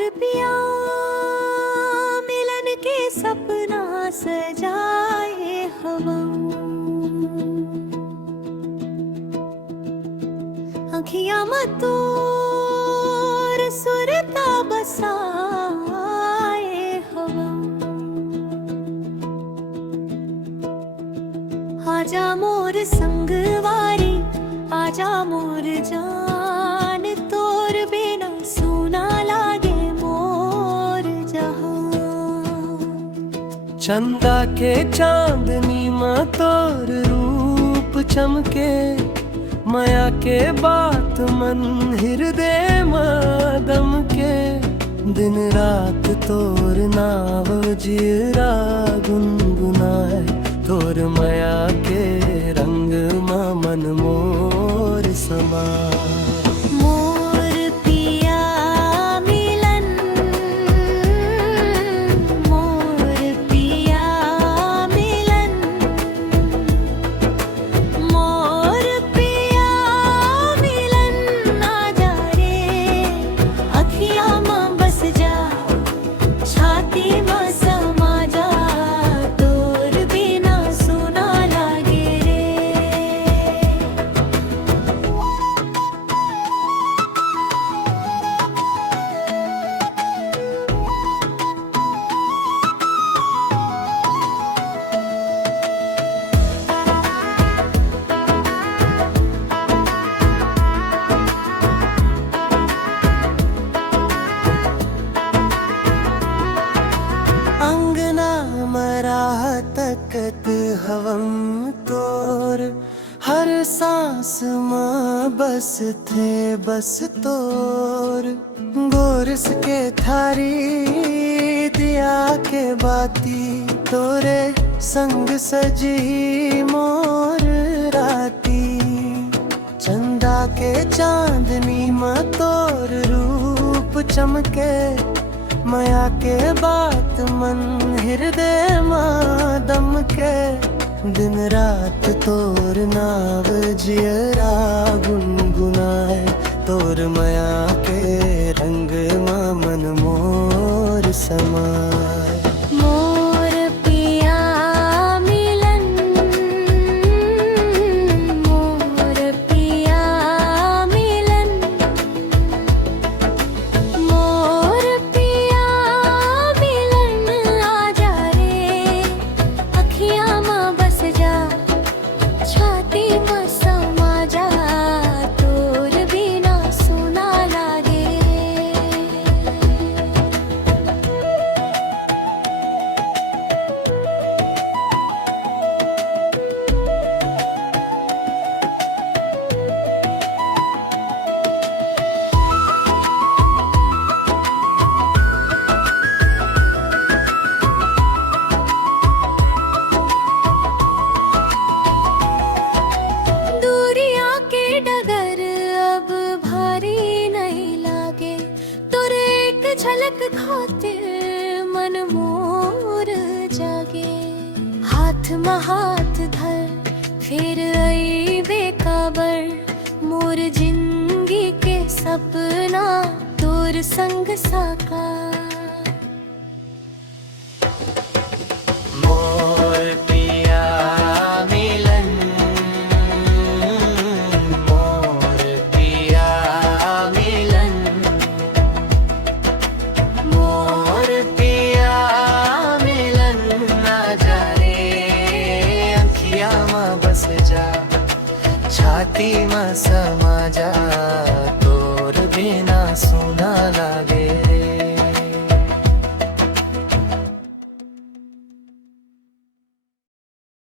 मोर पिया मिलन के सपना सजाए हवा, अखियां मतोर सुरता बसाए हवा। आजा मोर संगवारी, आजा मोर जान, तोर बिना सूना लागे मोर जहां। चंदा के चांदनी माँ तोर रूप चमके, माया के बात मन हृदय मादम के। दिन रात तोर नाव जियरा गुनगुनाए, तोर माया के रंग मा मन मोर समा। मोर पिया मिलन, मोर पिया मिलन, मोर पिया मिलन। आजा रे अखियां मां बस जा, छाती मां समा जा, तोर बिना सुना लागे रे। अंगना मरा तकत हवम तोर, हर सांस माँ बस थे बस तोर। गोरस के थारी दिया के बाती, तोरे संग सजी मोर राती। चंदा के चांदनी माँ तोर रूप चमके, माया के बात मन हृदय मादम के। दिन रात तोर नाव जियरा गुनगुनाए, तोर माया के रंग मा मन मोर समाए। मोर पिया मिलन, मोर पिया मिलन, मोर पिया मिलन। आजा रे अखियां मां बस जा, छाती मां समा जा, तोर बिना सुना लागे रे। दूरिया के डगर अब भारी नहीं लागे, तोरे एक झलक खातिर मन मोर जागे। हाथ में हाथ धर फिर आई बेकाबर, मोर जिंदगी के सपना तोर संग साकार। मोर पिया मिलन, मोर पिया मिलन, मोर पिया मिलन। आजा रे अखियां मां बस जा, छाती मां समा जा, तोर बिना सुना लागे।